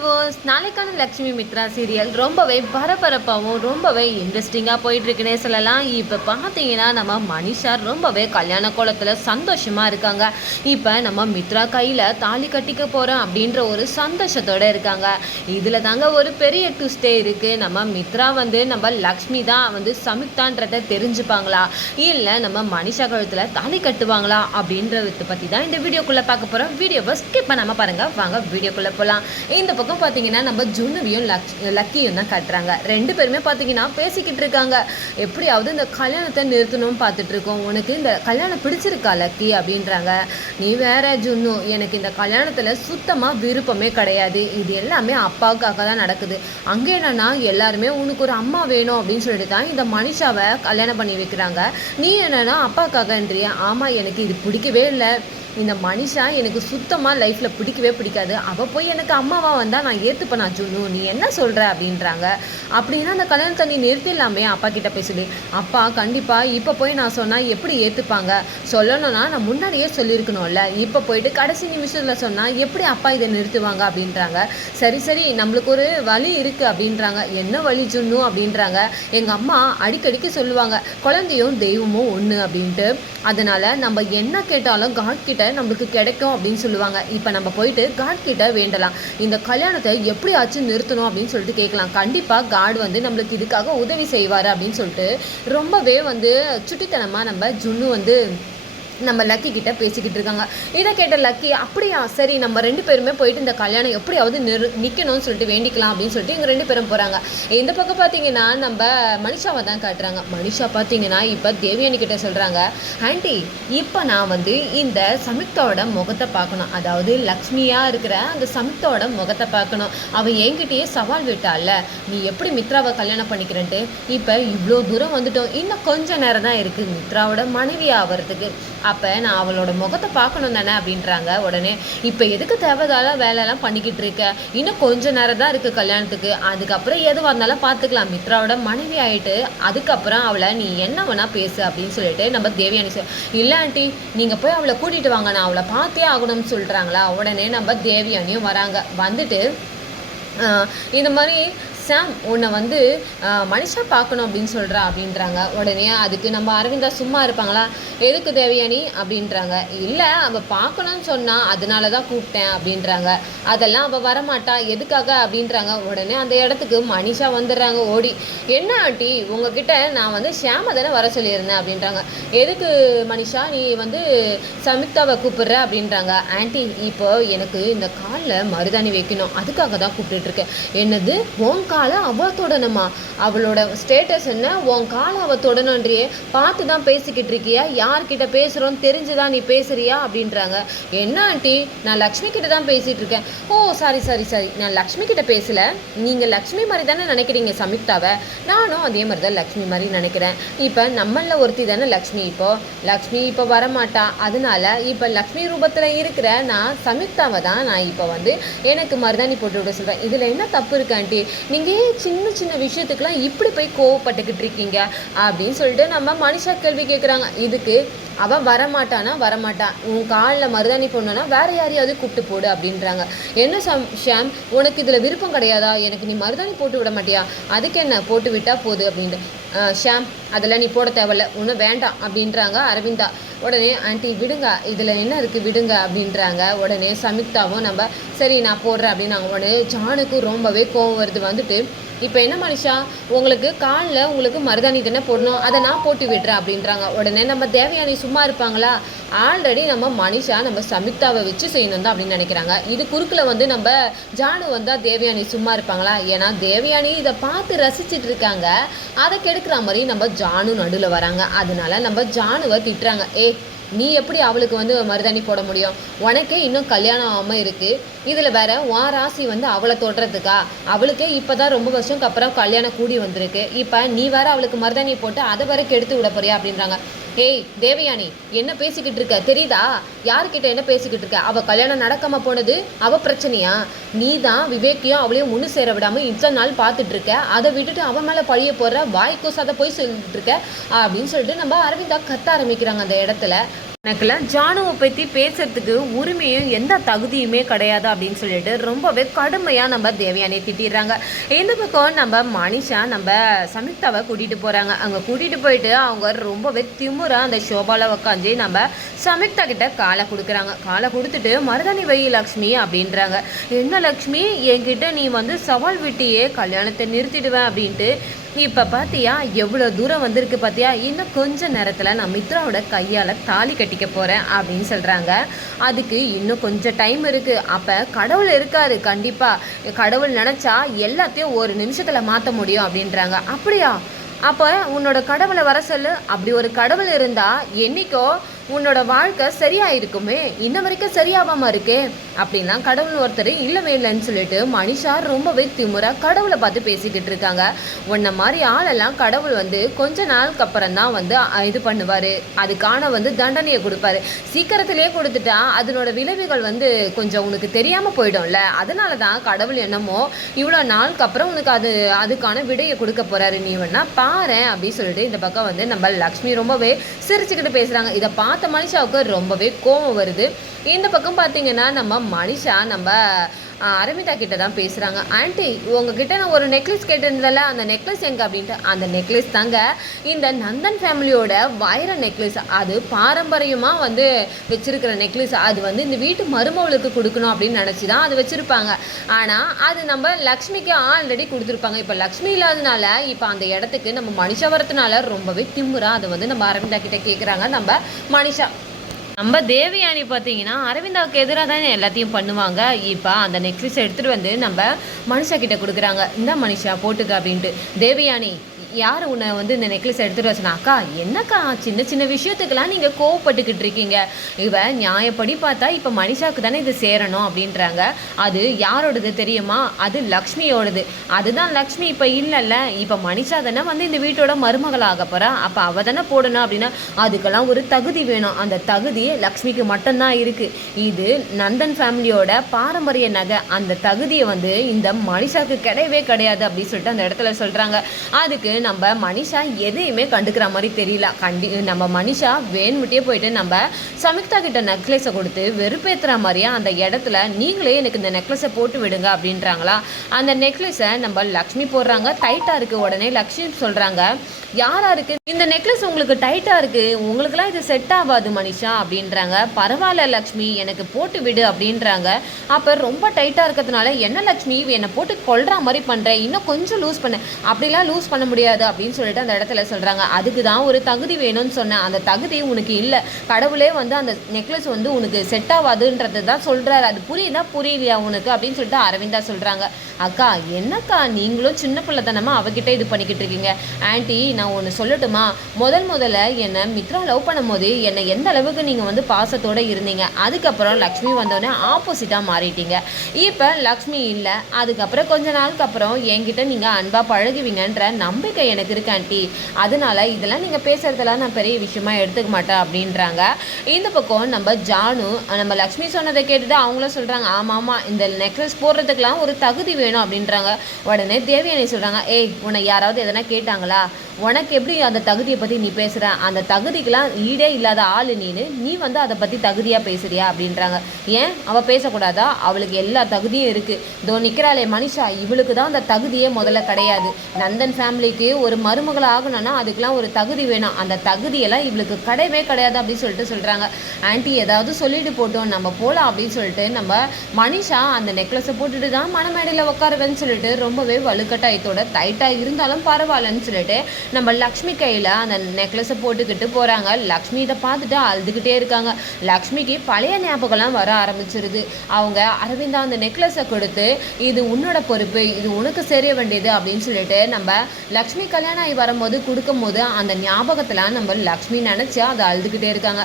Viewers, நாளைக்கான Lakshmi Mitra serial ரொம்பவே பரபரப்பாகவும் ரொம்பவே இன்ட்ரெஸ்டிங்காக போயிட்டுருக்குன்னே சொல்லலாம். இப்போ பார்த்தீங்கன்னா நம்ம மனிஷா ரொம்பவே கல்யாண கோலத்தில் சந்தோஷமாக இருக்காங்க. இப்போ நம்ம மித்ரா கையில் தாலி கட்டிக்க போகிறோம் அப்படின்ற ஒரு சந்தோஷத்தோடு இருக்காங்க. இதில் தாங்க ஒரு பெரிய ட்விஸ்டே இருக்குது. நம்ம மித்ரா நம்ம லக்ஷ்மி தான் சமிக்தான்றதை தெரிஞ்சுப்பாங்களா, இல்லை நம்ம மனிஷா கழுத்தில் தாலி கட்டுவாங்களா அப்படின்றத பற்றி தான் இந்த வீடியோக்குள்ளே பார்க்க போகிறோம். வீடியோவை ஸ்கிப் பண்ணாமல் பாருங்கள். வாங்க வீடியோக்குள்ளே போகலாம். இந்த பக்கம் பார்த்தீங்கன்னா நம்ம ஜுன்னுவியும் லக்கியும் தான் கட்டுறாங்க. ரெண்டு பேருமே பார்த்தீங்கன்னா பேசிக்கிட்டு இருக்காங்க. எப்படியாவது இந்த கல்யாணத்தை நிறுத்தணும்னு பார்த்துட்டு இருக்கோம். உனக்கு இந்த கல்யாணம் பிடிச்சிருக்கா லக்கி அப்படின்றாங்க. நீ வேற ஜுன்னு, எனக்கு இந்த கல்யாணத்தில் சுத்தமாக விருப்பமே கிடையாது. இது எல்லாமே அப்பாவுக்காக தான் நடக்குது. அங்கே என்னன்னா எல்லாருமே உனக்கு ஒரு அம்மா வேணும் அப்படின்னு சொல்லிட்டு தான் இந்த மனிஷாவை கல்யாணம் பண்ணி வைக்கிறாங்க. நீ என்னன்னா அப்பாவுக்காகன்றியா? ஆமாம், எனக்கு இது பிடிக்கவே இல்லை. இந்த மனிஷா எனக்கு சுத்தமாக லைஃப்பில் பிடிக்கவே பிடிக்காது. அவள் போய் எனக்கு அம்மாவாக வந்தால் நான் ஏற்றுப்பேன். நான் ஜுன்னு, நீ என்ன சொல்கிற அப்படின்றாங்க. அப்படின்னா அந்த கல்யாணத்தை நீ நிறுத்திடலாமே அப்பா கிட்ட பேசுது. அப்பா கண்டிப்பாக இப்போ போய் நான் சொன்னால் எப்படி ஏற்றுப்பாங்க? சொல்லணும்னா நான் முன்னாடியே சொல்லியிருக்கணும்ல. இப்போ போயிட்டு கடைசி நிமிஷத்தில் சொன்னால் எப்படி அப்பா இதை நிறுத்துவாங்க அப்படின்றாங்க. சரி சரி, நம்மளுக்கு ஒரு வழி இருக்குது அப்படின்றாங்க. என்ன வழி ஜுன்னு அப்படின்றாங்க. எங்கள் அம்மா அடிக்கடிக்கு சொல்லுவாங்க, குழந்தையும் தெய்வமும் ஒன்று அப்படின்ட்டு. அதனால் நம்ம என்ன கேட்டாலும் காட் கிட்ட நம்மளுக்கு கிடைக்கும் அப்படின்னு சொல்லுவாங்க. இப்போ நம்ம போயிட்டு காட் கிட்ட வேண்டலாம், இந்த கல்யாணத்தை எப்படியாச்சும் நிறுத்தணும் அப்படின்னு சொல்லிட்டு கேட்கலாம். கண்டிப்பாக காட் நம்மளுக்கு இதுக்காக உதவி செய்வார் அப்படின்னு சொல்லிட்டு ரொம்பவே சுட்டித்தனமாக நம்ம ஜுன்னு நம்ம லக்கி கிட்ட பேசிக்கிட்டு இருக்காங்க. இதை கேட்ட லக்கி, அப்படியா சரி, நம்ம ரெண்டு பேருமே போயிட்டு இந்த கல்யாணம் எப்படியாவது நிற்கணும்னு சொல்லிட்டு வேண்டிக்கலாம் அப்படின்னு சொல்லிட்டு இவங்க ரெண்டு பேரும் போகிறாங்க. இந்த பக்கம் பார்த்தீங்கன்னா நம்ம மனிஷாவை தான் காட்டுறாங்க. மனிஷா பார்த்தீங்கன்னா இப்போ தேவயானி கிட்ட சொல்கிறாங்க, ஆண்டி இப்போ நான் இந்த சமிக்தாவோட முகத்தை பார்க்கணும். அதாவது லக்ஷ்மியாக இருக்கிற அந்த சமிக்தாவோட முகத்தை பார்க்கணும். அவள் என்கிட்டயே சவால் விட்டால, நீ எப்படி மித்ராவை கல்யாணம் பண்ணிக்கிறேன்ட்டு. இப்போ இவ்வளோ தூரம் வந்துட்டோம், இன்னும் கொஞ்சம் நேரம் தான் இருக்குது மித்ராவோட மனைவி ஆகிறதுக்கு. அப்போ நான் அவளோட முகத்தை பார்க்கணும் தானே அப்படின்றாங்க. உடனே இப்போ எதுக்கு தேவைதால வேலையெல்லாம் பண்ணிக்கிட்டு இருக்க, இன்னும் கொஞ்சம் நேரம் தான் இருக்குது கல்யாணத்துக்கு, அதுக்கப்புறம் எதுவாக இருந்தாலும் பார்த்துக்கலாம். மித்ராவோட மனைவி ஆகிட்டு அதுக்கப்புறம் அவளை நீ என்ன வேணா பேசு அப்படின்னு சொல்லிட்டு நம்ம தேவயானி இல்லை ஆண்டி, நீங்கள் போய் அவளை கூட்டிகிட்டு வாங்க, நான் அவளை பார்த்தே ஆகணும்னு சொல்கிறாங்களா. உடனே நம்ம தேவயானியும் வராங்க. வந்துட்டு இந்த மாதிரி சாம் உன்னை மனுஷா பார்க்கணும் அப்படின்னு சொல்கிறா அப்படின்றாங்க. உடனே அதுக்கு நம்ம அரவிந்தா சும்மா இருப்பாங்களா, எதுக்கு தேவயானி அப்படின்றாங்க. இல்லை அவள் பார்க்கணும்னு சொன்னால் அதனால தான் கூப்பிட்டேன் அப்படின்றாங்க. அதெல்லாம் அவள் வரமாட்டா, எதுக்காக அப்படின்றாங்க. உடனே அந்த இடத்துக்கு மனிஷா வந்துடுறாங்க ஓடி. என்ன ஆண்டி, உங்ககிட்ட நான் ஷியாமை தானே வர சொல்லியிருந்தேன் அப்படின்றாங்க. எதுக்கு மனிஷா நீ சமிக்தாவை கூப்பிடுற அப்படின்றாங்க. ஆண்டி இப்போ எனக்கு இந்த காலில் மருதாணி வைக்கணும், அதுக்காக தான் கூப்பிட்டுருக்கேன். என்னது உன் காலை அவள் தொடணுமா? அவளோட ஸ்டேட்டஸ் என்ன, உன் காலை அவள் தொடணுன்றியே பார்த்து தான் பேசிக்கிட்டு இருக்கியா? யார்கிட்ட பேசுகிறோன்னு தெரிஞ்சுதான் நீ பேசுறியா அப்படின்றாங்க. என்ன ஆண்டி, நான் லக்ஷ்மி கிட்ட தான் பேசிகிட்டு இருக்கேன். ஓ சாரி சாரி சாரி, நான் லக்ஷ்மி கிட்ட பேசலை. நீங்கள் லக்ஷ்மி மாதிரி தானே நினைக்கிறீங்க சமிக்தாவை, நானும் அதே மாதிரி தான் லக்ஷ்மி மாதிரி நினைக்கிறேன். இப்போ நம்மளில் ஒருத்தி தானே லக்ஷ்மி. லக்ஷ்மி இப்போ வரமாட்டா, அதனால இப்போ லக்ஷ்மி ரூபத்தில் இருக்கிற நான் சமிக்தாவை தான் நான் இப்போ எனக்கு மருதாணி போட்டு விட சொல்கிறேன். இதில் என்ன தப்பு இருக்கு ஆண்டி? நீங்கள் சின்ன சின்ன விஷயத்துக்கெல்லாம் இப்படி போய் கோவப்பட்டுக்கிட்டு இருக்கீங்க அப்படின்னு சொல்லிட்டு நம்ம மனிஷா கேள்வி கேட்குறாங்க. இதுக்கு அவள் வரமாட்டானா வரமாட்டா, உன் காலில் மருதாணி போடணுன்னா வேற யாரையாவது கூப்பிட்டு போடு அப்படின்றாங்க. என்ன ஷாம், உனக்கு இதில் விருப்பம் கிடையாதா? எனக்கு நீ மருதாணி போட்டு விட மாட்டியா? அதுக்கு என்ன, போட்டு விட்டா போகுது அப்படின்ட்டு. ஷாம் அதெல்லாம் நீ போட தேவையில்ல, ஒன்றும் வேண்டாம் அப்படின்றாங்க அரவிந்தா. உடனே ஆண்டி விடுங்க, இதில் என்ன இருக்குது விடுங்க அப்படின்றாங்க. உடனே சமிக்தாவும் நம்ம சரி நான் போடுறேன் அப்படின்னாங்க. உடனே ஜானுக்கும் ரொம்பவே கோவம் வருது. இப்போ என்ன மனுஷா, உங்களுக்கு காலில் உங்களுக்கு மருதாணி தானே போடணும், அதை நான் போட்டு விடுறேன் அப்படின்றாங்க. உடனே நம்ம தேவயானி சும்மா இருப்பாங்களா? ஆல்ரெடி நம்ம மனிஷா நம்ம சமிக்தாவை வச்சு செய்யணும் தான் அப்படின்னு நினைக்கிறாங்க. இது குறுக்கில் நம்ம ஜானு வந்தால் தேவயானி சும்மா இருப்பாங்களா? ஏன்னா தேவயானி இதை பார்த்து ரசிச்சுட்டு இருக்காங்க. அதை கெடுக்கிற மாதிரி நம்ம ஜானு நடுவில் வராங்க. அதனால நம்ம ஜானுவை திட்டுறாங்க. நீ எப்படி அவளுக்கு மருதாணி போட முடியும்? உனக்கே இன்னும் கல்யாணம் ஆகாமல் இருக்குது. இதில் வேற உன் ராசி அவளை தொடுறதுக்கா? அவளுக்கே இப்போ தான் ரொம்ப வருஷம்க்கு அப்புறம் கல்யாணம் கூடி வந்திருக்கு. இப்போ நீ வேற அவளுக்கு மருதாணி போட்டு அதை வேற கெடுத்து விட போறியா அப்படின்றாங்க. ஏய் தேவயானி, என்ன பேசிக்கிட்டு இருக்க தெரியுதா? யார்கிட்ட என்ன பேசிக்கிட்டு இருக்க? அவள் கல்யாணம் நடக்காமல் போனது அவள் பிரச்சனையா? நீ தான் விவேக்கையும் அவளையும் ஒன்று சேர விடாமல் இத்தனை நாள் பார்த்துட்டு இருக்க. அதை விட்டுட்டு அவன் மேலே பழிய போடுற, வாய்க்கோசாத போய் சொல்லிட்டு இருக்க அப்படின்னு சொல்லிட்டு நம்ம அரவிந்தா கத்த ஆரம்பிக்கிறாங்க அந்த இடத்துல. எனக்குலாம் ஜானுவை பற்றி பேசுறதுக்கு உரிமையும் எந்த தகுதியுமே கிடையாது அப்படின்னு சொல்லிட்டு ரொம்பவே கடுமையாக நம்ம தேவயானியை திட்டிடுறாங்க. இந்த பக்கம் நம்ம மனிஷா நம்ம சமிக்தாவை கூட்டிகிட்டு போகிறாங்க. அங்கே கூட்டிகிட்டு போயிட்டு அவங்க ரொம்பவே திமுறாக அந்த ஷோபாவில் உக்காந்து நம்ம சமிக்தா கிட்ட காலை கொடுக்குறாங்க. காலை கொடுத்துட்டு மருதாணி வை லக்ஷ்மி அப்படின்றாங்க. என்ன லக்ஷ்மி, என்கிட்ட நீ வந்து சவால் விட்டியே கல்யாணத்தை நிறுத்திடுவேன் அப்படின்ட்டு, இப்போ பார்த்தியா எவ்வளோ தூரம் வந்திருக்கு பார்த்தியா, இன்னும் கொஞ்ச நேரத்தில் நான் மித்ராவோட கையால் தாலி கட்டிக்க போகிறேன் அப்படின்னு சொல்கிறாங்க. அதுக்கு இன்னும் கொஞ்சம் டைம் இருக்குது. அப்போ கடவுள் இருக்காரு, கண்டிப்பாக கடவுள் நினச்சா எல்லாத்தையும் ஒரு நிமிஷத்தில் மாற்ற முடியும் அப்படின்றாங்க. அப்படியா, அப்போ உன்னோட கடவுளை வர சொல்லு. அப்படி ஒரு கடவுள் இருந்தால் என்றைக்கோ உன்னோட வாழ்க்கை சரியாயிருக்குமே, இன்ன வரைக்கும் சரியாகாமல் இருக்கே அப்படின்லாம் கடவுள் ஒருத்தர் இல்லவே இல்லைன்னு சொல்லிட்டு மனிஷா ரொம்பவே திமுறா கடவுளை பார்த்து பேசிக்கிட்டு இருக்காங்க. உன்ன மாதிரி ஆளெல்லாம் கடவுள் வந்து கொஞ்ச நாளுக்கு அப்புறம் தான் வந்து இது பண்ணுவார், அதுக்கான வந்து தண்டனையை கொடுப்பாரு. சீக்கிரத்திலே கொடுத்துட்டா அதனோட விளைவுகள் வந்து கொஞ்சம் உனக்கு தெரியாமல் போயிடும்ல, அதனால தான் கடவுள் என்னமோ இவ்வளோ நாளுக்கு அப்புறம் உனக்கு அதுக்கான விடையை கொடுக்க போகிறாரு, நீ வேணா பாரு அப்படின்னு சொல்லிட்டு இந்த பக்கம் வந்து நம்ம லக்ஷ்மி ரொம்பவே சிரிச்சுக்கிட்டு பேசுகிறாங்க. இதை பார்த்த மனிஷாவுக்கு ரொம்பவே கோபம் வருது. இந்த பக்கம் பார்த்தீங்கன்னா நம்ம மனிஷா நம்ம அரவிந்தா கிட்ட தான் பேசுகிறாங்க. ஆண்டி, உங்ககிட்ட நான் ஒரு நெக்லஸ் கேட்டிருந்தல, அந்த நெக்லஸ் எங்கே அப்படின்ட்டு. அந்த நெக்லஸ் தாங்க இந்த நந்தன் ஃபேமிலியோட வைர நெக்லஸ். அது பாரம்பரியமாக வந்து வச்சுருக்கிற நெக்லஸ். அது வந்து இந்த வீட்டு மருமகளுக்கு கொடுக்கணும் அப்படின்னு நினச்சி தான் அது வச்சுருப்பாங்க. ஆனால் அது நம்ம லக்ஷ்மிக்கு ஆல்ரெடி கொடுத்துருப்பாங்க. இப்போ லக்ஷ்மி இல்லாதனால இப்போ அந்த இடத்துக்கு நம்ம மனிஷா வரத்துனால ரொம்பவே திமுறா அதை வந்து நம்ம அரவிந்தா கிட்ட கேட்குறாங்க நம்ம மனிஷா. நம்ம தேவயானி பார்த்தீங்கன்னா அரவிந்தாவுக்கு எதிராக தானே எல்லாத்தையும் பண்ணுவாங்க. இப்போ அந்த நெக்லஸ் எடுத்துகிட்டு வந்து நம்ம மனிஷா கிட்ட கொடுக்குறாங்க. இந்த மனிஷா போட்டுக்க அப்படின்ட்டு. தேவயானி, யார் உன்னை வந்து இந்த நெக்லஸ் எடுத்துகிட்டு வச்சுனா, அக்கா என்னக்கா சின்ன சின்ன விஷயத்துக்கெல்லாம் நீங்கள் கோவப்பட்டுக்கிட்டு இருக்கீங்க, இவ நியாயப்படி பார்த்தா இப்போ மனிஷாவுக்கு தானே இது சேரணும் அப்படின்றாங்க. அது யாரோடது தெரியுமா, அது லக்ஷ்மியோடது. அதுதான் லக்ஷ்மி இப்போ இல்லைல்ல, இப்போ மனிஷா தானே வந்து இந்த வீட்டோட மருமகளாக போகிறா, அப்போ அவள் தானே போடணும் அப்படின்னா அதுக்கெல்லாம் ஒரு தகுதி வேணும். அந்த தகுதி லக்ஷ்மிக்கு மட்டும்தான் இருக்குது. இது நந்தன் ஃபேமிலியோட பாரம்பரிய நகை. அந்த தகுதியை வந்து இந்த மனிஷாவுக்கு கிடையவே கிடையாது அப்படின்னு சொல்லிட்டு அந்த இடத்துல சொல்கிறாங்க. அதுக்கு நம்ம மனிஷா எதையுமே கண்டுக்கிற மாதிரி தெரியல. நம்ம மனிஷா வேணுமுட்டியே போயிட்டு நம்ம சமிக்தா கிட்ட நெக்லஸை கொடுத்து வெறுப்பேற்றுற மாதிரியா அந்த இடத்துல நீங்களே எனக்கு இந்த நெக்லஸை போட்டு விடுங்க அப்படின்றாங்களா. அந்த நெக்லஸை நம்ம லக்ஷ்மி போடுறாங்க. டைட்டாக இருக்குது. உடனே லக்ஷ்மி சொல்கிறாங்க, யாரா இருக்குது இந்த நெக்லஸ் உங்களுக்கு டைட்டாக இருக்குது, உங்களுக்குலாம் இது செட் ஆகாது மனிஷா அப்படின்றாங்க. பரவாயில்ல லக்ஷ்மி, எனக்கு போட்டு விடு அப்படின்றாங்க. அப்போ ரொம்ப டைட்டாக இருக்கிறதுனால என்ன லக்ஷ்மி என்னை போட்டு கொள்கிற மாதிரி பண்ணுறேன், இன்னும் கொஞ்சம் லூஸ் பண்ண, அப்படிலாம் லூஸ் பண்ண முடியாது அப்படின்னு சொல்லிட்டு அந்த இடத்துல சொல்கிறாங்க. அதுக்கு தான் ஒரு தகுதி வேணும்னு சொன்னேன், அந்த தகுதி உனக்கு இல்லை. கடவுளே வந்து அந்த நெக்லஸ் வந்து உனக்கு செட் ஆகாதுன்றது தான் சொல்கிறாரு. அது புரியுதா புரியலையா உனக்கு அப்படின்னு சொல்லிட்டு அரவிந்தா சொல்கிறாங்க. அக்கா என்னக்கா நீங்களும் சின்ன பிள்ளைத்தனமா அவகிட்ட இது பண்ணிக்கிட்டு இருக்கீங்க. ஆண்டி, நான் ஒன்று சொல்லட்டுமா, முதல்ல என்னை மித்ரா லவ் பண்ணும்போது என்னை எந்த அளவுக்கு நீங்கள் வந்து பாசத்தோடு இருந்தீங்க, அதுக்கப்புறம் லக்ஷ்மி வந்தோடனே ஆப்போசிட்டாக மாறிட்டீங்க. இப்போ லக்ஷ்மி இல்லை, அதுக்கப்புறம் கொஞ்ச நாளுக்கு அப்புறம் என்கிட்ட நீங்கள் அன்பாக பழகுவீங்கன்ற நம்பிக்கை எனக்கு இருக்கு ஆண்டி. அதனால இதெல்லாம் நீங்கள் பேசுகிறதெல்லாம் நான் பெரிய விஷயமா எடுத்துக்க மாட்டேன் அப்படின்றாங்க. இந்த பக்கம் நம்ம ஜானு நம்ம லக்ஷ்மி சொன்னதை கேட்டுட்டு அவங்களும் சொல்கிறாங்க, ஆமாம் இந்த நெக்லஸ் போடுறதுக்கெலாம் ஒரு தகுதி வேணும் அப்படின்றாங்க. உடனே தேவயானி சொல்கிறாங்க, ஏய் உன்னை யாராவது எதனா கேட்டாங்களா, உனக்கு எப்படி அந்த தகுதியை பற்றி நீ பேசுகிற, அந்த தகுதிக்கெலாம் ஈடே இல்லாத ஆள் நீ வந்து அதை பற்றி தகுதியாக பேசுகிறியா அப்படின்றாங்க. ஏன் அவள் பேசக்கூடாதா, அவளுக்கு எல்லா தகுதியும் இருக்குது. இதோ நிற்கிறாளே மனிஷா, இவளுக்கு தான் அந்த தகுதியே முதல்ல கிடையாது. நந்தன் ஃபேமிலிக்கு ஒரு மருமகள் ஆகணும்னா அதுக்கெலாம் ஒரு தகுதி வேணும், அந்த தகுதியெல்லாம் இவளுக்கு கிடையவே கிடையாது அப்படின்னு சொல்லிட்டு சொல்கிறாங்க. ஆண்டி ஏதாவது சொல்லிட்டு போட்டோம், நம்ம போகலாம் அப்படின்னு சொல்லிட்டு நம்ம மனிஷா அந்த நெக்லஸை போட்டுட்டு தான் மணமேடையில் உட்காருவேன்னு சொல்லிட்டு ரொம்பவே வலுக்கட்டாயத்தோட டைட்டாக இருந்தாலும் பரவாயில்லன்னு சொல்லிட்டு நம்ம லக்ஷ்மி கையில் அந்த நெக்லஸை போட்டுக்கிட்டு போகிறாங்க. லக்ஷ்மி இதை பார்த்துட்டு அழுதுகிட்டே இருக்காங்க. லக்ஷ்மிக்கு பழைய ஞாபகம்லாம் வர ஆரம்பிச்சிருது. அவங்க அரவிந்தா அந்த நெக்லஸை கொடுத்து இது உன்னோட பொறுப்பு, இது உனக்கு சேர வேண்டியது அப்படின்னு சொல்லிட்டு நம்ம லக்ஷ்மி கல்யாணம் ஆகி வரும்போது கொடுக்கும்போது அந்த ஞாபகத்தில் நம்ம லக்ஷ்மி நினச்சி அதை அழுதுகிட்டே இருக்காங்க.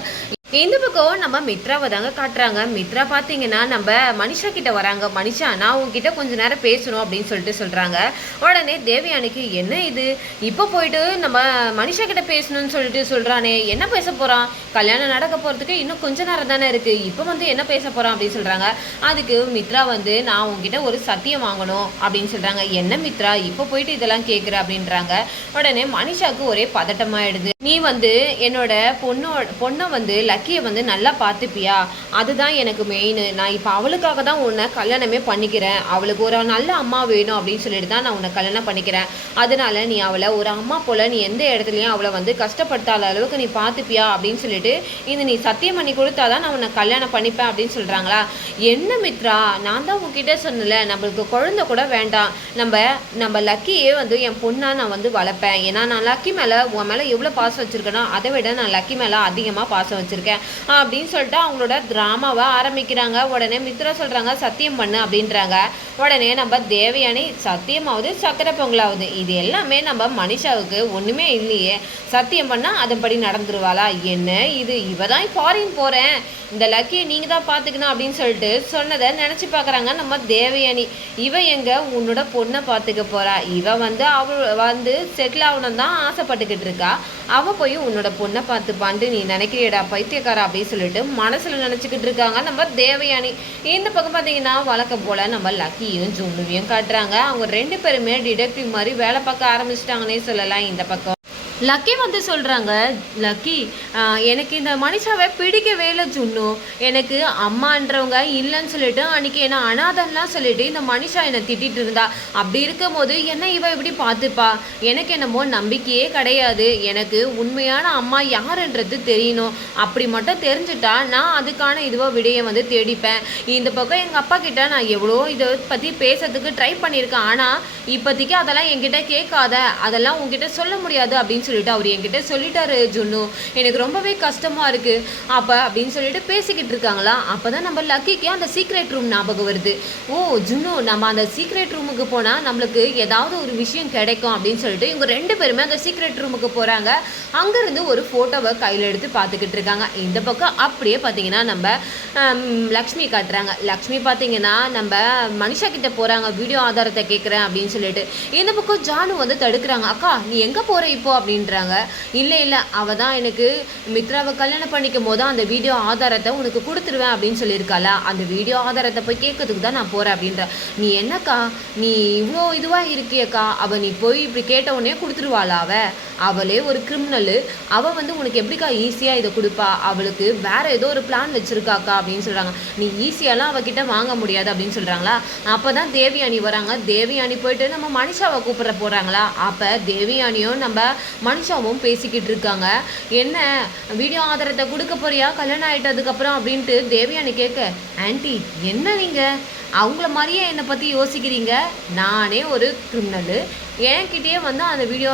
இந்த பக்கம் நம்ம மித்ராவை தாங்க காட்டுறாங்க. மித்ரா பார்த்தீங்கன்னா நம்ம மனிஷா கிட்ட வராங்க. மனிஷா, நான் உங்ககிட்ட கொஞ்ச நேரம் பேசணும் அப்படின்னு சொல்லிட்டு சொல்கிறாங்க. உடனே தேவயானிக்கு என்ன இது, இப்போ போயிட்டு நம்ம மனிஷா கிட்ட பேசணும்னு சொல்லிட்டு சொல்கிறானே, என்ன பேச போகிறான், கல்யாணம் நடக்க போகிறதுக்கு இன்னும் கொஞ்ச நேரம் தானே இருக்குது, இப்போ வந்து என்ன பேச போகிறான் அப்படின்னு சொல்கிறாங்க. அதுக்கு மித்ரா வந்து நான் உங்ககிட்ட ஒரு சத்தியம் வாங்கணும் அப்படின்னு சொல்கிறாங்க. என்ன மித்ரா இப்போ போயிட்டு இதெல்லாம் கேட்குற அப்படின்றாங்க. உடனே மனிஷாவுக்கு ஒரே பதட்டமாயிடுது. நீ வந்து என்னோட பொண்ணை வந்து லக்கியை வந்து நல்லா பார்த்துப்பியா, அதுதான் எனக்கு மெயின். நான் இப்போ அவளுக்காக தான் உன்னை கல்யாணமே பண்ணிக்கிறேன். அவளுக்கு ஒரு நல்ல அம்மா வேணும் அப்படின்னு சொல்லிட்டு தான் நான் உன்னை கல்யாணம் பண்ணிக்கிறேன். அதனால நீ அவளை ஒரு அம்மா போல் நீ எந்த இடத்துலையும் அவளை வந்து கஷ்டப்படுத்தாத அளவுக்கு நீ பார்த்துப்பியா அப்படின்னு சொல்லிட்டு இது நீ சத்தியம் பண்ணி கொடுத்தாதான் நான் உன்னை கல்யாணம் பண்ணிப்பேன் அப்படின்னு சொல்கிறாங்களா. என்ன மித்ரா, நான் தான் உங்ககிட்ட சொன்னல, நம்மளுக்கு குழந்தை கூட வேண்டாம், நம்ம லக்கியே வந்து என் பொண்ணாக நான் வந்து வளர்ப்பேன். ஏன்னா நான் லக்கி மேலே உன் மேலே எவ்வளோ பாசம் வச்சுருக்கேனோ அதை விட நான் லக்கி மேலே அதிகமாக பாசம் வச்சுருக்கேன் அப்படின்னு சொல்லிட்டு அவங்களோட ட்ராமாவை ஆரம்பிக்கிறாங்க. உடனே மித்ரா சொல்கிறாங்க சத்தியம் பண்ணு அப்படின்றாங்க. உடனே நம்ம தேவயானி சத்தியமாவது சக்கரை பொங்கலாவது இது எல்லாமே நம்ம மனிஷாவுக்கு ஒன்றுமே இல்லையே, சத்தியம் பண்ணால் அதன்படி நடந்துருவாளா என்ன இது, இவ தான் ஃபாரின் போகிறேன், இந்த லக்கியை நீங்கள் தான் பார்த்துக்கணும் அப்படின்னு சொல்லிட்டு சொன்னதை நினச்சி பார்க்குறாங்க நம்ம தேவயானி. இவ எங்கே உன்னோட பொண்ணை பார்த்துக்க போகிறா, இவ வந்து அவள் வந்து செட்டில் ஆகணும் தான் ஆசைப்பட்டுக்கிட்டு இருக்கா, அவள் போய் உன்னோட பொண்ணை பார்த்துப்பான்ட்டு நீ நினைக்கிறியடா பைத்தியக்காரா அப்படின்னு சொல்லிட்டு மனசில் நினச்சிக்கிட்டு இருக்காங்க நம்ம தேவயானி. இந்த பக்கம் பார்த்தீங்கன்னா வழக்கம் போல் நம்ம லக்கியும் ஜுன்னுவையும் காட்டுறாங்க. அவங்க ரெண்டு பேருமே டிடெக்டிவ் மாதிரி வேலை பார்க்க ஆரம்பிச்சிட்டாங்கன்னே சொல்லலாம். இந்த பக்கம் லக்கி வந்து சொல்கிறாங்க, லக்கி எனக்கு இந்த மனுஷாவை பிடிக்கவே இல்லை ஜுன்னு, எனக்கு அம்மான்றவங்க இல்லைன்னு சொல்லிட்டு அன்றைக்கி என்ன அனாதன்லாம் சொல்லிட்டு இந்த மனுஷா என்னை திட்டிகிட்டு இருந்தா. அப்படி இருக்கும் போது என்ன இவ இப்படி பார்த்துப்பா, எனக்கு என்னமோ நம்பிக்கையே கிடையாது, எனக்கு உண்மையான அம்மா யாருன்றது தெரியணும், அப்படி மட்டும் தெரிஞ்சுட்டா நான் அதுக்கான இதுவோ விடையை வந்து தேடிப்பேன். இந்த பக்கம் எங்கள் அப்பா கிட்ட நான் எவ்வளோ இதை பற்றி பேசுறதுக்கு ட்ரை பண்ணியிருக்கேன், ஆனால் இப்போதைக்கு அதெல்லாம் என்கிட்ட கேட்காத, அதெல்லாம் உங்ககிட்ட சொல்ல முடியாது அப்படின்னு சொல்லிட்டு அவர் என்கிட்ட சொல்லிட்டாரு ஜுன்னு, எனக்கு ரொம்பவே கஷ்டமாக இருக்குது அப்போ அப்படின்னு சொல்லிட்டு பேசிக்கிட்டு இருக்காங்களா. அப்போ தான் நம்ம லக்கிக்கு அந்த சீக்ரெட் ரூம் ஞாபகம் வருது. ஓ ஜுன்னு, நம்ம அந்த சீக்ரெட் ரூமுக்கு போனால் நம்மளுக்கு ஏதாவது ஒரு விஷயம் கிடைக்கும் அப்படின்னு சொல்லிட்டு இவங்க ரெண்டு பேருமே அந்த சீக்ரெட் ரூமுக்கு போகிறாங்க. அங்கேருந்து ஒரு ஃபோட்டோவை கையில் எடுத்து பார்த்துக்கிட்டு இருக்காங்க. இந்த பக்கம் அப்படியே பார்த்தீங்கன்னா நம்ம லக்ஷ்மி காட்டுறாங்க. லக்ஷ்மி பார்த்தீங்கன்னா நம்ம மனிஷா கிட்ட போகிறாங்க, வீடியோ ஆதாரத்தை கேட்குறேன் அப்படின்னு சொல்லிட்டு. இந்த பக்கம் ஜானு வந்து தடுக்கிறாங்க. அக்கா நீ எங்கே போகிற இப்போ அப்படின்றாங்க. இல்லை அவள் தான் எனக்கு மித்ராவை கல்யாணம் பண்ணிக்கும் போது அந்த வீடியோ ஆதாரத்தை உனக்கு கொடுத்துருவேன் அப்படின்னு சொல்லியிருக்காளா, அந்த வீடியோ ஆதாரத்தை போய் கேட்கறதுக்கு தான் நான் போகிறேன் அப்படின்ற. நீ என்னக்கா நீ இவ்வளோ இதுவாக இருக்கியக்கா, அவள் நீ போய் இப்படி கேட்ட உடனே கொடுத்துருவாளா, அவளே ஒரு கிரிமினலு, அவள் வந்து உனக்கு எப்படிக்கா ஈஸியாக இதை கொடுப்பா, அவளுக்கு வேறு ஏதோ ஒரு பிளான் வச்சுருக்காக்கா அப்படின்னு சொல்கிறாங்க. நீ ஈஸியாலாம் அவகிட்ட வாங்க முடியாது அப்படின்னு சொல்கிறாங்களா. அப்போ தான் தேவயானி வராங்க. தேவயானி போயிட்டு நம்ம மனிஷாவை கூப்பிட போகிறாங்களா. அப்போ தேவயானியும் நம்ம மனுஷாவும் பேசிக்கிட்டு இருக்காங்க. என்ன வீடியோ ஆதாரத்தை கொடுக்க போறியா கல்யாணம் ஆகிட்டதுக்கப்புறம் அப்படின்ட்டு தேவயானி கேட்க, ஆன்ட்டி என்ன நீங்கள் அவங்கள மாதிரியே என்னை பற்றி யோசிக்கிறீங்க, நானே ஒரு கிரிமினலு, என்கிட்டயே வந்து அந்த வீடியோ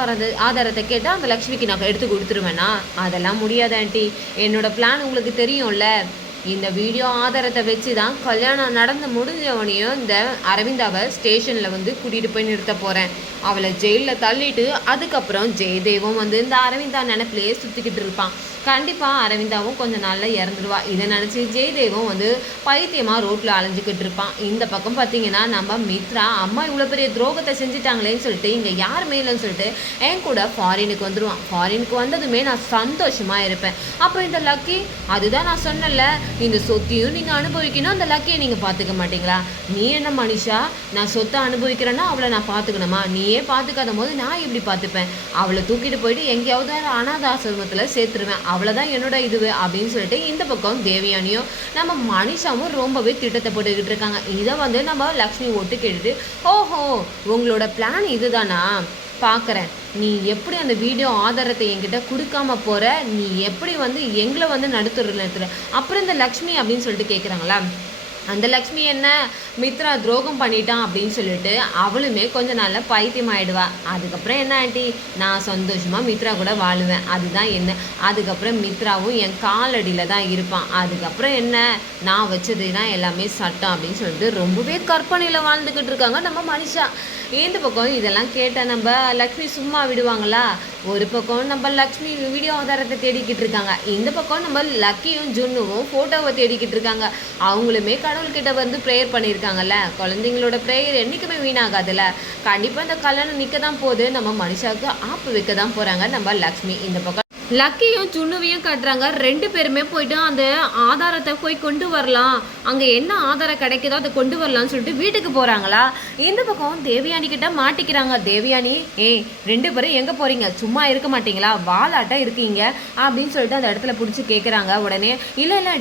ஆதாரத்தை கேட்டால் அந்த லக்ஷ்மிக்கு நான் எடுத்து கொடுத்துருவேன்னா, அதெல்லாம் முடியாது ஆன்ட்டி, என்னோடய பிளான் உங்களுக்கு தெரியும்ல, இந்த வீடியோ ஆதாரத்தை வச்சு தான் கல்யாணம் நடந்து முடிஞ்சவனையும் இந்த அரவிந்தாவை ஸ்டேஷனில் வந்து கூட்டிகிட்டு போய் நிறுத்த போகிறேன், அவளை ஜெயிலில் தள்ளிட்டு அதுக்கப்புறம் ஜெயதேவும் வந்து இந்த அரவிந்தா நினைப்பிலேயே சுற்றிக்கிட்டு இருப்பான். கண்டிப்பாக அரவிந்தாவும் கொஞ்சம் நாளில் இறந்துடுவா. இதை நினச்சி ஜெயதேவும் வந்து பைத்தியமாக ரோட்டில் அலைஞ்சிக்கிட்டு இருப்பான். இந்த பக்கம் பார்த்தீங்கன்னா நம்ம மித்ரா அம்மா இவ்வளோ பெரிய துரோகத்தை செஞ்சுட்டாங்களேன்னு சொல்லிட்டு இங்கே யாருமே இல்லைன்னு சொல்லிட்டு என் கூட ஃபாரினுக்கு வந்துடுவான். ஃபாரினுக்கு வந்ததுமே நான் சந்தோஷமாக இருப்பேன். அப்போ இந்த லக்கி, அதுதான் நான் சொன்னல, இந்த சொத்தையும் நீங்கள் அனுபவிக்கணும், அந்த லக்கியை நீங்கள் பார்த்துக்க மாட்டீங்களா, நீ என்ன மனுஷா, நான் சொத்தை அனுபவிக்கிறேன்னா அவளை நான் பார்த்துக்கணுமா, நீயே பார்த்துக்காத போது நான் எப்படி பார்த்துப்பேன், அவளை தூக்கிட்டு போயிட்டு எங்கேயாவது அனாதாசிரமத்தில் சேர்த்துருவேன், அவ்வளோதான் என்னோட இதுவு அப்படின்னு சொல்லிட்டு இந்த பக்கம் தேவயானியும் நம்ம மனிஷாவும் ரொம்பவே திட்டத்தை போட்டுக்கிட்டு இருக்காங்க. இதை வந்து நம்ம லக்ஷ்மி ஒட்டு கேட்டுட்டு, ஓஹோ உங்களோட பிளான் இதுதானா, பார்க்குறேன், நீ எப்படி அந்த வீடியோ ஆதாரத்தை என்கிட்ட கொடுக்காம போகிற, நீ எப்படி வந்து எங்களை வந்து நடுத்துறதுல இருக்கிற, அப்புறம் இந்த லக்ஷ்மி அப்படின்னு சொல்லிட்டு கேட்குறாங்களா. அந்த லக்ஷ்மி என்ன மித்ரா துரோகம் பண்ணிட்டான் அப்படின்னு சொல்லிட்டு அவளுமே கொஞ்ச நாளில் பைத்தியம் ஆகிடுவா. அதுக்கப்புறம் என்ன ஆண்டி, நான் சந்தோஷமாக மித்ரா கூட வாழுவேன், அதுதான் என்ன, அதுக்கப்புறம் மித்ராவும் என் காலடியில் தான் இருப்பான், அதுக்கப்புறம் என்ன, நான் வச்சது தான் எல்லாமே சட்டம் அப்படின்னு சொல்லிட்டு ரொம்பவே கற்பனையில் வாழ்ந்துக்கிட்டு இருக்காங்க நம்ம மனிஷா. இந்த பக்கம் இதெல்லாம் கேட்ட நம்ம லக்ஷ்மி சும்மா விடுவாங்களா. ஒரு பக்கம் நம்ம லக்ஷ்மி வீடியோ ஆதாரத்தை தேடிக்கிட்டு இருக்காங்க, இந்த பக்கம் நம்ம லக்கியும் ஜுன்னுவும் ஃபோட்டோவை தேடிக்கிட்டு இருக்காங்க. அவங்களுமே கடவுள்கிட்ட வந்து ப்ரேயர் பண்ணியிருக்காங்கல்ல, குழந்தைங்களோட ப்ரேயர் என்றைக்குமே வீணாகாதுல்ல, கண்டிப்பாக இந்த கல்யாணம் நிற்க தான் போகுது, நம்ம மனுஷாவுக்கு ஆப்பு வைக்க தான் போகிறாங்க நம்ம லக்ஷ்மி. இந்த பக்கம் லக்கியும் ஜுன்னுவையும் காட்டுறாங்க. 2 பேருமே போயிட்டு அந்த ஆதாரத்தை போய் கொண்டு வரலாம், அங்கே என்ன ஆதாரம் கிடைக்குதோ அதை கொண்டு வரலாம்னு சொல்லிட்டு வீட்டுக்கு போகிறாங்களா. இந்த பக்கம் தேவயானி கிட்ட மாட்டிக்கிறாங்க. தேவயானி, 2 பேரும் எங்கே போகிறீங்க, சும்மா இருக்க மாட்டீங்களா, வாலாட்டம் இருக்கீங்க அப்படின்னு சொல்லிட்டு அந்த இடத்துல பிடிச்சி கேட்குறாங்க. உடனே இல்லை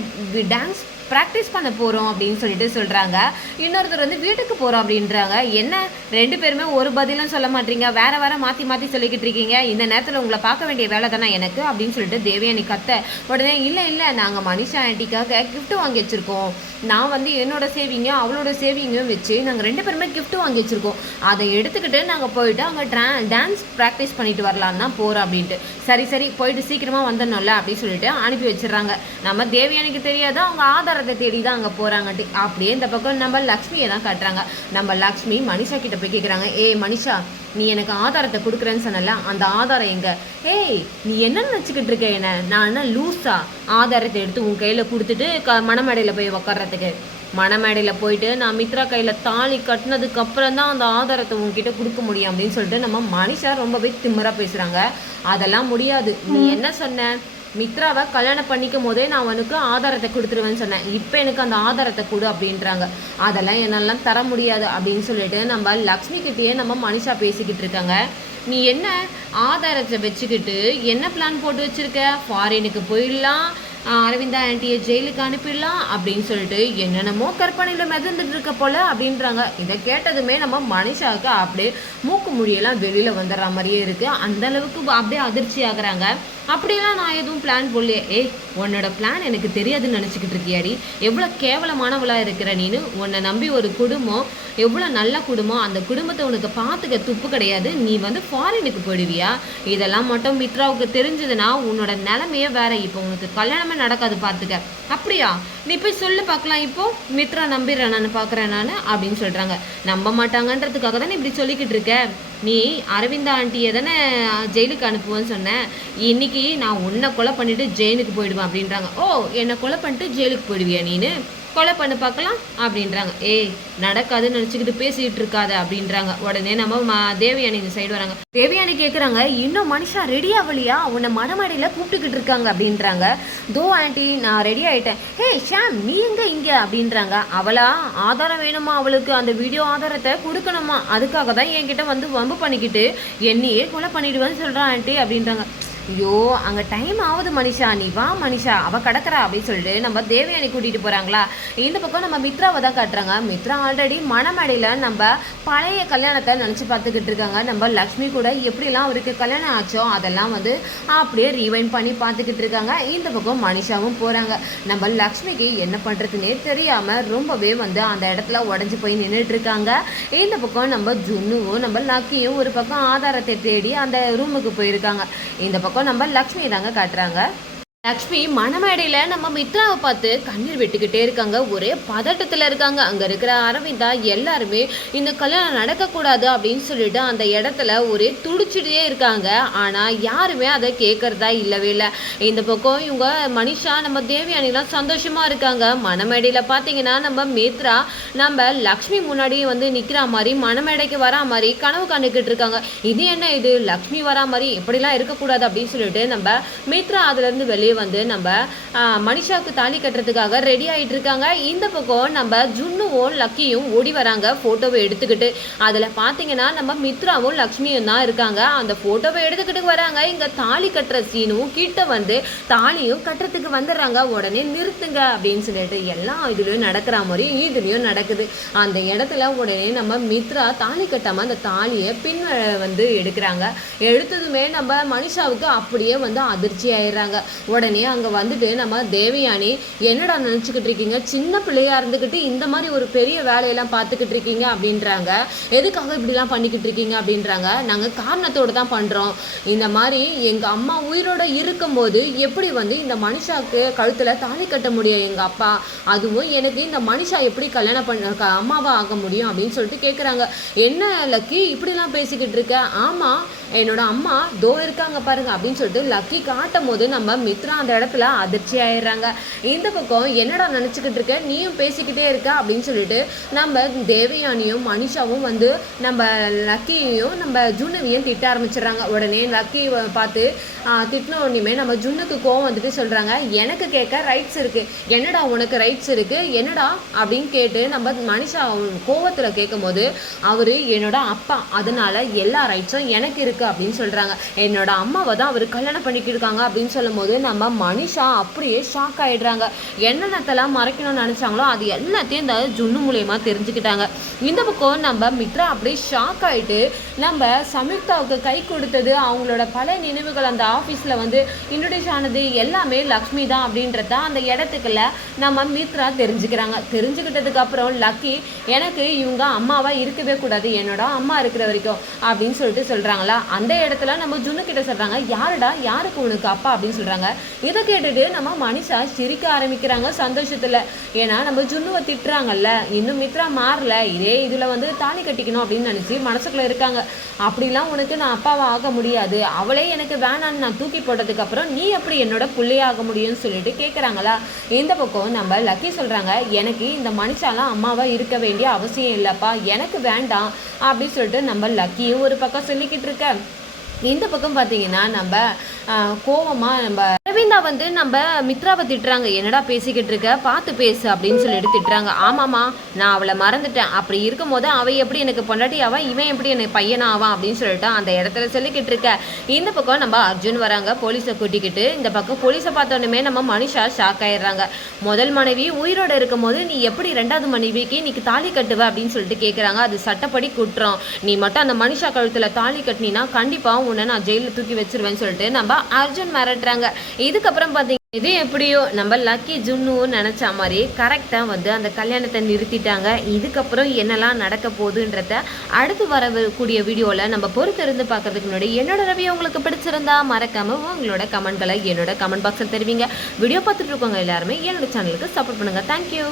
டான்ஸ் ப்ராக்டிஸ் பண்ண போகிறோம் அப்படின்னு சொல்லிட்டு சொல்கிறாங்க. இன்னொருத்தர் வந்து வீட்டுக்கு போகிறோம் அப்படின்றாங்க. என்ன 2 பேருமே ஒரு பதிலும் சொல்ல மாட்டீங்க, வேற மாற்றி சொல்லிக்கிட்டு இருக்கீங்க, இந்த நேரத்தில் உங்களை பார்க்க வேண்டிய வேலை தானே எனக்கு அப்படின்னு சொல்லிட்டு தேவயானி கத்த. உடனே இல்லை நாங்கள் மனிஷா ஆண்டிக்காக கிஃப்ட் வாங்கி வச்சுருக்கோம், நான் வந்து என்னோட சேவிங்கும் அவளோட சேவிங்கும் வச்சு நாங்கள் 2 பேருமே கிஃப்ட் வாங்கி வச்சுருக்கோம், அதை எடுத்துக்கிட்டு நாங்கள் போயிட்டு அங்கே டான்ஸ் ப்ராக்டிஸ் பண்ணிட்டு வரலான்னு தான் போகிறோம் அப்படின்ட்டு. சரி போயிட்டு சீக்கிரமாக வந்துடணும்ல அப்படின்னு சொல்லிட்டு அனுப்பி வச்சிடறாங்க. நம்ம தேவயானிக்கு தெரியாத அவங்க ஆதாரத்தை தேடி தான் அங்கே போகிறாங்கட்டு. அப்படியே இந்த பக்கம் நம்ம லக்ஷ்மியை தான் காட்டுறாங்க. நம்ம லக்ஷ்மி மனிஷா கிட்ட போய் கேட்குறாங்க. மனிஷா, நீ எனக்கு ஆதாரத்தை கொடுக்குறேன்னு சொன்னல, அந்த ஆதாரம் எங்க? நீ என்ன நினச்சிக்கிட்டு இருக்க, என்ன நான் என்ன லூஸா? ஆதாரத்தை எடுத்து உன் கையில் கொடுத்துட்டு மணமேடையில் போய் உக்காடுறதுக்கு. மணமேடையில் போயிட்டு நான் மித்ரா கையில் தாலி கட்டினதுக்கு அப்புறம் தான் அந்த ஆதாரத்தை உங்ககிட்ட கொடுக்க முடியும் அப்படின்னு சொல்லிட்டு நம்ம மனிஷா ரொம்பவே திமிரா பேசுகிறாங்க. அதெல்லாம் முடியாது, நீ என்ன சொன்ன, மித்ராவை கல்யாணம் பண்ணிக்கும் போதே நான் அவனுக்கு ஆதாரத்தை கொடுத்துருவேன்னு சொன்னேன், இப்போ எனக்கு அந்த ஆதாரத்தை கொடு அப்படின்றாங்க. அதெல்லாம் என்னெல்லாம் தர முடியாது அப்படின்னு சொல்லிட்டு நம்ம லக்ஷ்மி கிட்டேயே நம்ம மனிஷா பேசிக்கிட்டு இருக்காங்க. நீ என்ன ஆதாரத்தை வச்சுக்கிட்டு என்ன பிளான் போட்டு வச்சுருக்க, ஃபாரினுக்கு போயிடலாம், அரவிந்தா ஆண்டியை ஜெயிலுக்கு அனுப்பிடலாம் அப்படின்னு சொல்லிட்டு என்னென்னமோ கற்பனையில் மிதந்துட்டு இருக்க போல அப்படின்றாங்க. இதை கேட்டதுமே நம்ம மனிஷாவுக்கு அப்படியே மூக்கு முடியெல்லாம் வெளியில் வந்துடுற மாதிரியே இருக்குது. அந்தளவுக்கு அப்படியே அதிர்ச்சி ஆகுறாங்க. அப்படியெல்லாம் நான் எதுவும் பிளான் போடலையே. உன்னோட பிளான் எனக்கு தெரியாதுன்னு நினச்சிக்கிட்டு இருக்கியாடி, எவ்வளோ கேவலமானவளாக இருக்கிற நீனு. உன்னை நம்பி ஒரு குடும்பம், எவ்வளோ நல்ல குடும்பம், அந்த குடும்பத்தை உனக்கு பார்த்துக்க துப்பு கிடையாது, நீ வந்து ஃபாரினுக்கு போயிடுவியா? இதெல்லாம் மட்டும் மித்ராவுக்கு தெரிஞ்சதுன்னா உன்னோட நிலைமையே வேற, இப்போ உனக்கு கல்யாணமே நடக்காது பார்த்துக்க. அப்படியா, நீ போய் சொல்லு பார்க்கலாம், இப்போ மித்ரா நம்பிடுறேன் நான் பார்க்குறேன் நான் அப்படின்னு சொல்கிறாங்க. நம்ப மாட்டாங்கன்றதுக்காக தானே இப்படி சொல்லிக்கிட்டு இருக்க. நீ அரவிந்தா ஆண்டியை தானே ஜெயிலுக்கு அனுப்புவேன்னு சொன்னேன், இன்னைக்கு நான் உன்னை கொலை பண்ணிட்டு ஜெயிலுக்கு போயிடுவேன் அப்படின்றாங்க. என்னை கொலை பண்ணிட்டு ஜெயிலுக்கு போயிடுவியா நீனு, கொலை பண்ண பார்க்கலாம் அப்படின்றாங்க. நடக்காதுன்னு நினச்சிக்கிட்டு பேசிக்கிட்டு இருக்காத அப்படின்றாங்க. உடனே நம்ம தேவயானி இந்த சைடு வராங்க. தேவயானி கேட்குறாங்க, இன்னும் மனுஷா ரெடி ஆகலையா, உன்னை மடமாடியில் கூப்பிட்டுக்கிட்டு இருக்காங்க அப்படின்றாங்க. தோ ஆண்டி நான் ரெடி ஆகிட்டேன். ஷாம் நீ எங்கே இங்கே அப்படின்றாங்க. அவளா ஆதாரம் வேணுமா, அவளுக்கு அந்த வீடியோ ஆதாரத்தை கொடுக்கணுமா, அதுக்காக தான் என்கிட்ட வந்து வம்பு பண்ணிக்கிட்டு என்னையே கொலை பண்ணிடுவேன்னு சொல்கிறான் ஆண்டி அப்படின்றாங்க. ஐயோ அங்கே டைம் ஆகுது மனிஷா, நீ வா மனிஷா, அவள் கிடக்கிறா அப்படின்னு சொல்லிட்டு நம்ம தேவயானி கூட்டிகிட்டு போகிறாங்களா. இந்த பக்கம் நம்ம மித்ராவை தான் காட்டுறாங்க. மித்ரா ஆல்ரெடி மணமேடையில் நம்ம பழைய கல்யாணத்தை நினச்சி பார்த்துக்கிட்டு இருக்காங்க. நம்ம லக்ஷ்மி கூட எப்படிலாம் அவருக்கு கல்யாணம் ஆச்சோ அதெல்லாம் வந்து அப்படியே ரீவைண்ட் பண்ணி பார்த்துக்கிட்டு இருக்காங்க. இந்த பக்கம் மனிஷாவும் போகிறாங்க. நம்ம லக்ஷ்மிக்கு என்ன பண்ணுறதுனே தெரியாமல் ரொம்பவே வந்து அந்த இடத்துல உடஞ்சி போய் நின்றுட்டு இருக்காங்க. இந்த பக்கம் நம்ம ஜுன்னுவும் நம்ம லக்கியும் ஒரு பக்கம் ஆதாரத்தை தேடி அந்த ரூமுக்கு போயிருக்காங்க. இந்த பக்கம் நம்ம லக்ஷ்மி தாங்க காட்டுறாங்க. லக்ஷ்மி மணமேடையில் நம்ம மித்ராவை பார்த்து கண்ணீர் விட்டுக்கிட்டே இருக்காங்க. ஒரே பதட்டத்தில் இருக்காங்க. அங்கே இருக்கிற அரவிந்தா எல்லாருமே இந்த கல்யாணம் நடக்கக்கூடாது அப்படின்னு சொல்லிட்டு அந்த இடத்துல ஒரே துடிச்சுட்டே இருக்காங்க. ஆனால் யாருமே அதை கேட்குறதா இல்லவே இல்லை. இந்த பக்கம் இவங்க மனிஷா நம்ம தேவயானிலாம் சந்தோஷமாக இருக்காங்க. மணமேடையில் பார்த்தீங்கன்னா நம்ம மித்ரா நம்ம லக்ஷ்மி முன்னாடி வந்து நிற்கிற மாதிரி மணமேடைக்கு வரா மாதிரி கனவு கண்டுக்கிட்டு இருக்காங்க. இது என்ன இது, லக்ஷ்மி வரா மாதிரி எப்படிலாம் இருக்கக்கூடாது அப்படின்னு சொல்லிட்டு நம்ம மித்ரா அதுலேருந்து வெளியே வந்து நம்ம மனிஷாவுக்கு தாலி கட்டுறதுக்காக ரெடி ஆகிட்டு இருக்காங்க. இந்த பக்கம் நம்ம ஜுன்னுவும் லக்கியும் ஓடி வராங்க ஃபோட்டோவை எடுத்துக்கிட்டு. அதில் பார்த்தீங்கன்னா நம்ம மித்ராவும் லக்ஷ்மியும் தான் இருக்காங்க. அந்த ஃபோட்டோவை எடுத்துக்கிட்டு வராங்க. இங்கே தாலி கட்டுற சீனும் கிட்ட வந்து தாலியும் கட்டுறதுக்கு வந்துடுறாங்க. உடனே நிறுத்துங்க அப்படின்னு சொல்லிட்டு எல்லாம் இதுலேயும் நடக்கிற மாதிரி இதுலேயும் நடக்குது. அந்த இடத்துல உடனே நம்ம மித்ரா தாலி கட்டாமல் அந்த தாலியை பின் வந்து எடுக்கிறாங்க. எடுத்ததுமே நம்ம மனிஷாவுக்கு அப்படியே வந்து அதிர்ச்சி ஆயிடுறாங்க. உடனே அங்கே வந்துட்டு நம்ம தேவயானி என்னடா நினச்சிக்கிட்டு இருக்கீங்க, சின்ன பிள்ளையா இருந்துக்கிட்டு இந்த மாதிரி ஒரு பெரிய வேலையெல்லாம் பார்த்துக்கிட்டு இருக்கீங்க அப்படின்றாங்க. எதுக்காக இப்படிலாம் பண்ணிக்கிட்டு இருக்கீங்க அப்படின்றாங்க. நாங்கள் காரணத்தோடு தான் பண்ணுறோம். இந்த மாதிரி எங்கள் அம்மா உயிரோடு இருக்கும்போது எப்படி வந்து இந்த மனுஷாவுக்கு கழுத்தில் தாலி கட்ட முடியும் எங்கள் அப்பா, அதுவும் எனக்கு இந்த மனுஷா எப்படி கல்யாணம் பண்ண அம்மாவா ஆக முடியும் அப்படின்னு சொல்லிட்டு கேட்குறாங்க. என்ன லக்கி இப்படிலாம் பேசிக்கிட்டு இருக்க? ஆமாம் என்னோட அம்மா தோ இருக்காங்க பாருங்க அப்படின்னு சொல்லிட்டு லக்கி காட்டும் போது நம்ம மித்ரா மித்ரா அந்த இடத்துல அதிர்ச்சி ஆயிடுறாங்க. இந்த பக்கம் என்னடா நினச்சிக்கிட்டு இருக்க, நீயும் பேசிக்கிட்டே இருக்க அப்படின்னு சொல்லிட்டு நம்ம தேவயானியும் மனிஷாவும் வந்து நம்ம லக்கியையும் நம்ம ஜுன்னுவையும் திட்ட ஆரம்பிச்சிடுறாங்க. உடனே லக்கி பார்த்து திட்டின உடனே நம்ம ஜுன்னுக்கு கோவம் வந்துட்டு சொல்கிறாங்க, எனக்கு கேட்க ரைட்ஸ் இருக்குது, என்னடா உனக்கு ரைட்ஸ் இருக்குது என்னடா அப்படின்னு கேட்டு நம்ம மனிஷா கோவத்தில் கேட்கும் போது அவர் என்னோட அப்பா, அதனால எல்லா ரைட்ஸும் எனக்கு இருக்குது அப்படின்னு சொல்கிறாங்க. என்னோட அம்மாவை தான் அவர் கல்யாணம் பண்ணிக்கிட்டு இருக்காங்க அப்படின்னு சொல்லும் போது நம்ம மனிஷா அப்படியே ஷாக் ஆகிடுறாங்க. என்னென்னத்தெல்லாம் மறைக்கணும்னு நினச்சாங்களோ அது எல்லாத்தையும் இந்த ஜுன்னு மூலயமா தெரிஞ்சுக்கிட்டாங்க. இந்த பக்கம் நம்ம மித்ரா அப்படியே ஷாக் ஆகிட்டு நம்ம சம்யுக்தாவுக்கு கை கொடுத்தது அவங்களோட பல நினைவுகள் அந்த ஆஃபீஸில் வந்து இன்ட்ரடியூஸ் ஆனது எல்லாமே லக்ஷ்மி தான் அப்படின்றத அந்த இடத்துக்குள்ள நம்ம மித்ரா தெரிஞ்சுக்கிறாங்க. தெரிஞ்சுக்கிட்டதுக்கு அப்புறம் லக்கி எனக்கு இவங்க அம்மாவாக இருக்கவே கூடாது, என்னோட அம்மா இருக்கிற வரைக்கும் அப்படின்னு சொல்லிட்டு சொல்கிறாங்களா. அந்த இடத்துல நம்ம ஜுன்னு கிட்ட சொல்கிறாங்க, யாருடா யாருக்கு உனக்கு அப்பா அப்படின்னு சொல்கிறாங்க. இதை கேட்டுட்டு நம்ம மனிஷா சிரிக்க ஆரம்பிக்கிறாங்க சந்தோஷத்தில். ஏன்னா நம்ம ஜுன்னுவை திட்டுறாங்கல்ல, இன்னும் மித்ரா மாறல, இதே இதில் வந்து தாலி கட்டிக்கணும் அப்படின்னு நினச்சி மனசுக்குள்ளே இருக்காங்க. அப்படிலாம் உனக்கு நான் அப்பாவை ஆக முடியாது, அவளே எனக்கு வேணான்னு நான் தூக்கி போட்டதுக்கப்புறம் நீ எப்படி என்னோட பிள்ளையாக முடியும்னு சொல்லிட்டு கேட்குறாங்களா. இந்த பக்கம் நம்ம லக்கி சொல்கிறாங்க, எனக்கு இந்த மனுஷாலாம் அம்மாவாக இருக்க வேண்டிய அவசியம் இல்லைப்பா, எனக்கு வேண்டாம் அப்படின்னு சொல்லிட்டு நம்ம லக்கியும் ஒரு பக்கம் சொல்லிக்கிட்டு இருக்க. இந்த பக்கம் பார்த்தீங்கன்னா நம்ம கோவமாக நம்ம அரவிந்தா வந்து நம்ம மித்ராவை திட்டுறாங்க, என்னடா பேசிக்கிட்டு இருக்க, பார்த்து பேசு அப்படின்னு சொல்லிட்டு திட்டுறாங்க. ஆமாம்மா நான் அவளை மறந்துட்டேன், அப்படி இருக்கும் போது அவள் எப்படி எனக்கு பொண்டாட்டி ஆவான், இவன் எப்படி எனக்கு பையனா ஆவான் அப்படின்னு சொல்லிட்டு அந்த இடத்துல சொல்லிக்கிட்டு இருக்க. இந்த பக்கம் நம்ம அர்ஜுன் வராங்க போலீஸை கூட்டிக்கிட்டு. இந்த பக்கம் போலீஸை பார்த்தோன்னே நம்ம மனிஷா ஷாக் ஆயிடுறாங்க. முதல் மனைவி உயிரோடு இருக்கும் போது நீ எப்படி ரெண்டாவது மனைவிக்கு இன்னைக்கு தாலி கட்டுவ அப்படின்னு சொல்லிட்டு கேட்குறாங்க. அது சட்டப்படி குற்றம், நீ மட்டும் அந்த மனிஷா கழுத்தில் தாலி கட்டினா கண்டிப்பாக உன்னை நான் ஜெயிலில் தூக்கி வச்சிருவேன்னு சொல்லிட்டு நம்ம அர்ஜுன் மிரட்டுறாங்க. இதுக்கப்புறம் பார்த்தீங்கன்னா இது எப்படியோ நம்ம லக்கி ஜுன்னுவும் நினச்ச மாதிரி கரெக்டாக வந்து அந்த கல்யாணத்தை நிறுத்திட்டாங்க. இதுக்கப்புறம் என்னெல்லாம் நடக்க போகுதுன்றத அடுத்து வரக்கூடிய வீடியோவில் நம்ம பொறுத்திருந்து பார்க்கறதுக்கு முன்னாடி என்னோட ரிவ்யூ உங்களுக்கு பிடிச்சிருந்தா மறக்காமல் உங்களோட கமெண்ட்களை என்னோட கமெண்ட் பாக்ஸில் தெரிவிங்க. வீடியோ பார்த்துட்டு இருக்கவங்க எல்லாருமே என்னோட சேனலுக்கு சப்போர்ட் பண்ணுங்கள். தேங்க்யூ.